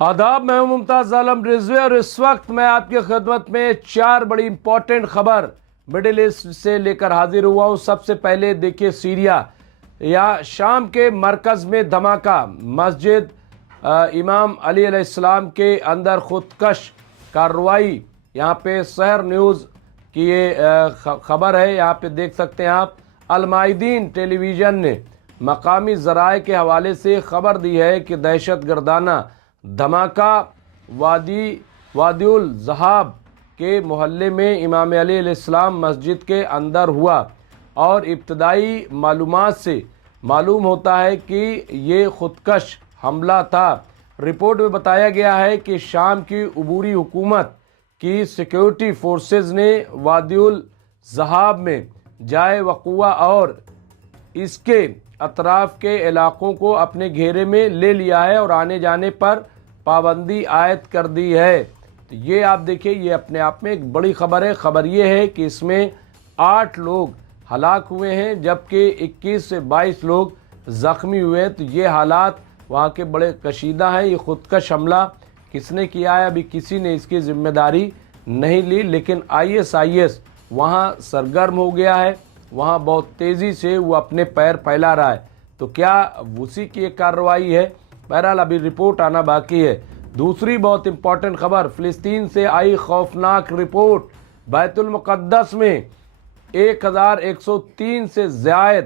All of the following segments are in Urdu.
آداب، میں ہوں ممتاز عالم رضوی اور اس وقت میں آپ کی خدمت میں 4 بڑی امپورٹنٹ خبر مڈل ایسٹ سے لے کر حاضر ہوا ہوں۔ سب سے پہلے دیکھیے سیریا یا شام کے مرکز میں دھماکہ، مسجد امام علی علیہ السلام کے اندر خودکش کارروائی۔ یہاں پہ سحر نیوز کی یہ خبر ہے، یہاں پہ دیکھ سکتے ہیں آپ۔ المائدین ٹیلی ویژن نے مقامی ذرائع کے حوالے سے خبر دی ہے کہ دہشت گردانہ دھماکہ وادی الذہاب کے محلے میں امام علی علیہ السلام مسجد کے اندر ہوا، اور ابتدائی معلومات سے معلوم ہوتا ہے کہ یہ خودکش حملہ تھا۔ رپورٹ میں بتایا گیا ہے کہ شام کی عبوری حکومت کی سیکیورٹی فورسز نے وادی الذہاب میں جائے وقوع اور اس کے اطراف کے علاقوں کو اپنے گھیرے میں لے لیا ہے اور آنے جانے پر پابندی عائد کر دی ہے۔ تو یہ آپ دیکھیں، یہ اپنے آپ میں ایک بڑی خبر ہے۔ خبر یہ ہے کہ اس میں 8 لوگ ہلاک ہوئے ہیں جبکہ 21 سے 22 لوگ زخمی ہوئے ہیں۔ تو یہ حالات وہاں کے بڑے کشیدہ ہیں۔ یہ خودکش حملہ کس نے کیا ہے ابھی کسی نے اس کی ذمہ داری نہیں لی، لیکن IS وہاں سرگرم ہو گیا ہے، وہاں بہت تیزی سے وہ اپنے پیر پھیلا رہا ہے۔ تو کیا اسی کی ایک کارروائی ہے؟ بہرحال ابھی رپورٹ آنا باقی ہے۔ دوسری بہت امپورٹنٹ خبر، فلسطین سے آئی خوفناک رپورٹ۔ بیت المقدس میں 1103 سے زائد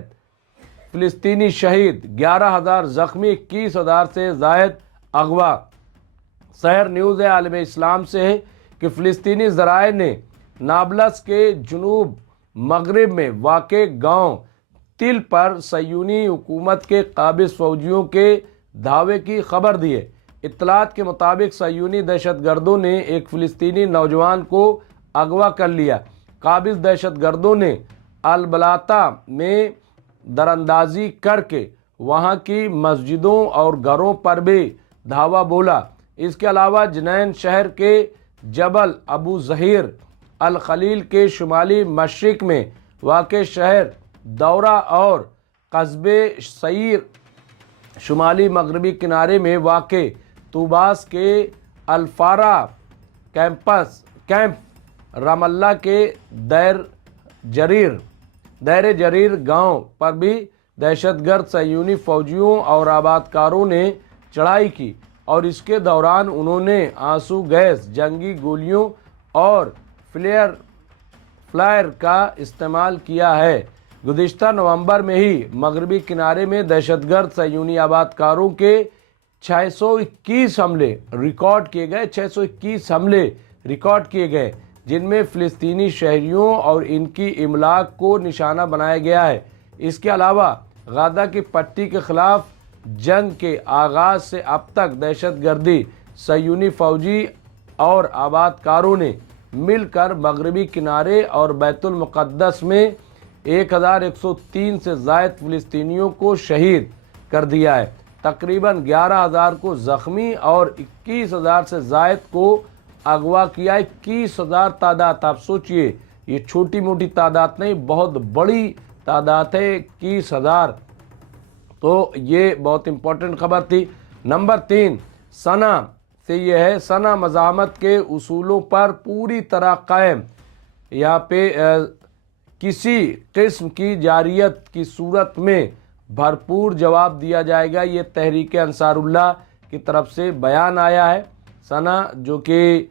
فلسطینی شہید، 11,000 زخمی، 21,000 سے زائد اغوا۔ سحر نیوز عالم اسلام سے ہے کہ فلسطینی ذرائع نے نابلس کے جنوب مغرب میں واقع گاؤں تل پر صہیونی حکومت کے قابض فوجیوں کے دھاوے کی خبر دی ہے۔ اطلاعات کے مطابق صہیونی دہشت گردوں نے ایک فلسطینی نوجوان کو اغوا کر لیا۔ قابض دہشت گردوں نے البلاتا میں دراندازی کر کے وہاں کی مسجدوں اور گھروں پر بھی دھاوا بولا۔ اس کے علاوہ جنین شہر کے جبل ابو ظہیر الخلیل کے شمالی مشرق میں واقع شہر دورہ اور قصبے سعیر شمالی مغربی کنارے میں واقع طوباس کے الفارا کیمپ، رام اللہ کے دیر جریر گاؤں پر بھی دہشت گرد صہیونی فوجیوں اور آبادکاروں نے چڑھائی کی، اور اس کے دوران انہوں نے آنسو گیس، جنگی گولیوں اور فلائر کا استعمال کیا ہے۔ گزشتہ نومبر میں ہی مغربی کنارے میں دہشت گرد صہیونی آبادکاروں کے 621 حملے ریکارڈ کیے گئے، جن میں فلسطینی شہریوں اور ان کی املاک کو نشانہ بنایا گیا ہے۔ اس کے علاوہ غزہ کی پٹی کے خلاف جنگ کے آغاز سے اب تک دہشت گردی صہیونی فوجی اور آبادکاروں نے مل کر مغربی کنارے اور بیت المقدس میں 1103 سے زائد فلسطینیوں کو شہید کر دیا ہے، تقریباً 11,000 کو زخمی اور 21,000 سے زائد کو اغوا کیا۔ 21,000 تعداد، آپ سوچئے یہ چھوٹی موٹی تعداد نہیں، بہت بڑی تعداد ہے 21,000۔ تو یہ بہت امپورٹنٹ خبر تھی۔ نمبر 3 سنا سے یہ ہے، سنا مزاحمت کے اصولوں پر پوری طرح قائم۔ یہاں پہ کسی قسم کی جارحیت کی صورت میں بھرپور جواب دیا جائے گا، یہ تحریک انصار اللہ کی طرف سے بیان آیا ہے۔ سنا جو کہ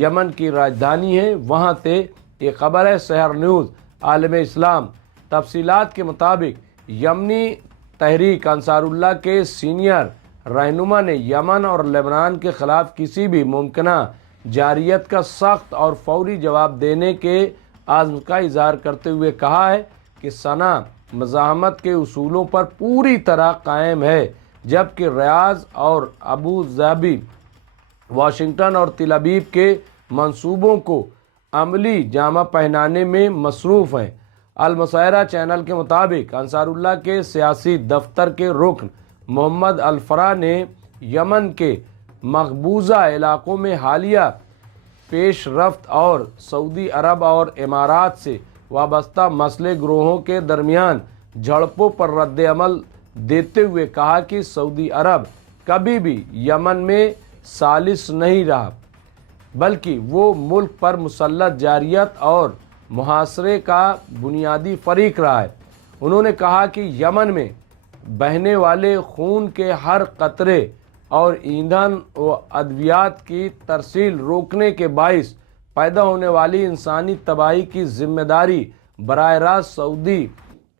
یمن کی راجدھانی ہے، وہاں سے یہ خبر ہے۔ سحر نیوز عالم اسلام۔ تفصیلات کے مطابق یمنی تحریک انصار اللہ کے سینئر رہنما نے یمن اور لبنان کے خلاف کسی بھی ممکنہ جارحیت کا سخت اور فوری جواب دینے کے عزم کا اظہار کرتے ہوئے کہا ہے کہ سنا مزاحمت کے اصولوں پر پوری طرح قائم ہے، جبکہ ریاض اور ابو ظبی واشنگٹن اور تل ابیب کے منصوبوں کو عملی جامہ پہنانے میں مصروف ہیں۔ المسیرہ چینل کے مطابق انصار اللہ کے سیاسی دفتر کے رکن محمد الفرا نے یمن کے مقبوضہ علاقوں میں حالیہ پیش رفت اور سعودی عرب اور امارات سے وابستہ مسلح گروہوں کے درمیان جھڑپوں پر رد عمل دیتے ہوئے کہا کہ سعودی عرب کبھی بھی یمن میں ثالث نہیں رہا، بلکہ وہ ملک پر مسلط جارحیت اور محاصرے کا بنیادی فریق رہا ہے۔ انہوں نے کہا کہ یمن میں بہنے والے خون کے ہر قطرے اور ایندھن و ادویات کی ترسیل روکنے کے باعث پیدا ہونے والی انسانی تباہی کی ذمہ داری براہ راست سعودی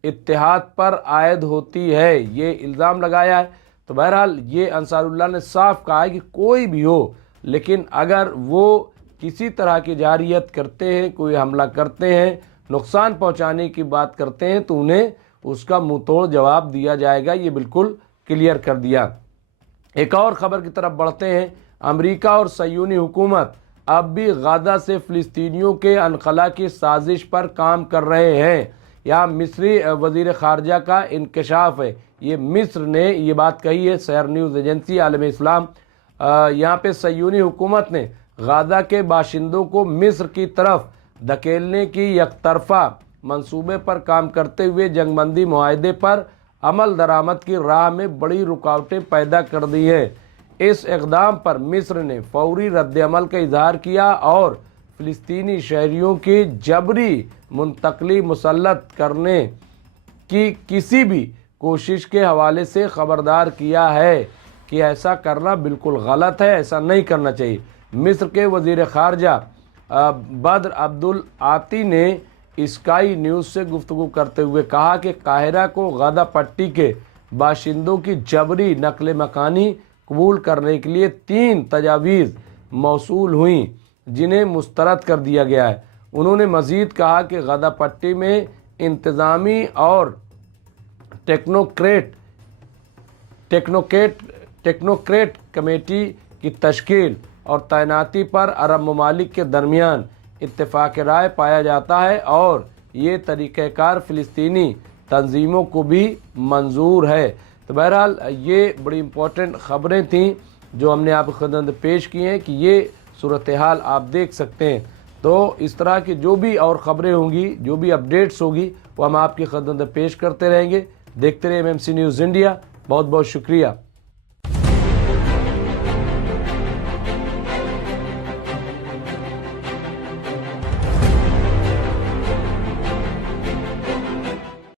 اتحاد پر عائد ہوتی ہے، یہ الزام لگایا ہے۔ تو بہرحال یہ انصار اللہ نے صاف کہا ہے کہ کوئی بھی ہو، لیکن اگر وہ کسی طرح کی جارحیت کرتے ہیں، کوئی حملہ کرتے ہیں، نقصان پہنچانے کی بات کرتے ہیں، تو انہیں اس کا منہ توڑ جواب دیا جائے گا، یہ بالکل کلیئر کر دیا۔ ایک اور خبر کی طرف بڑھتے ہیں۔ امریکہ اور صہیونی حکومت اب بھی غزہ سے فلسطینیوں کے انخلا کی سازش پر کام کر رہے ہیں۔ یہاں مصری وزیر خارجہ کا انکشاف ہے، یہ مصر نے یہ بات کہی ہے، سیر نیوز ایجنسی عالم اسلام۔ یہاں پہ صہیونی حکومت نے غزہ کے باشندوں کو مصر کی طرف دھکیلنے کی یک طرفہ منصوبے پر کام کرتے ہوئے جنگ بندی معاہدے پر عمل درآمد کی راہ میں بڑی رکاوٹیں پیدا کر دی ہیں۔ اس اقدام پر مصر نے فوری رد عمل کا اظہار کیا اور فلسطینی شہریوں کی جبری منتقلی مسلط کرنے کی کسی بھی کوشش کے حوالے سے خبردار کیا ہے کہ ایسا کرنا بالکل غلط ہے، ایسا نہیں کرنا چاہیے۔ مصر کے وزیر خارجہ بدر عبدالعاطی نے اسکائی نیوز سے گفتگو کرتے ہوئے کہا کہ قاہرہ کو غزہ پٹی کے باشندوں کی جبری نقل مکانی قبول کرنے کے لیے 3 تجاویز موصول ہوئیں، جنہیں مسترد کر دیا گیا ہے۔ انہوں نے مزید کہا کہ غزہ پٹی میں انتظامی اور ٹیکنوکریٹ کمیٹی کی تشکیل اور تعیناتی پر عرب ممالک کے درمیان اتفاق رائے پایا جاتا ہے، اور یہ طریقہ کار فلسطینی تنظیموں کو بھی منظور ہے۔ تو بہرحال یہ بڑی امپورٹنٹ خبریں تھیں جو ہم نے آپ کی خدمت میں پیش کی ہیں کہ یہ صورتحال آپ دیکھ سکتے ہیں۔ تو اس طرح کی جو بھی اور خبریں ہوں گی، جو بھی اپڈیٹس ہوگی، وہ ہم آپ کی خدمت میں پیش کرتے رہیں گے۔ دیکھتے رہیں MMC نیوز انڈیا۔ بہت بہت شکریہ۔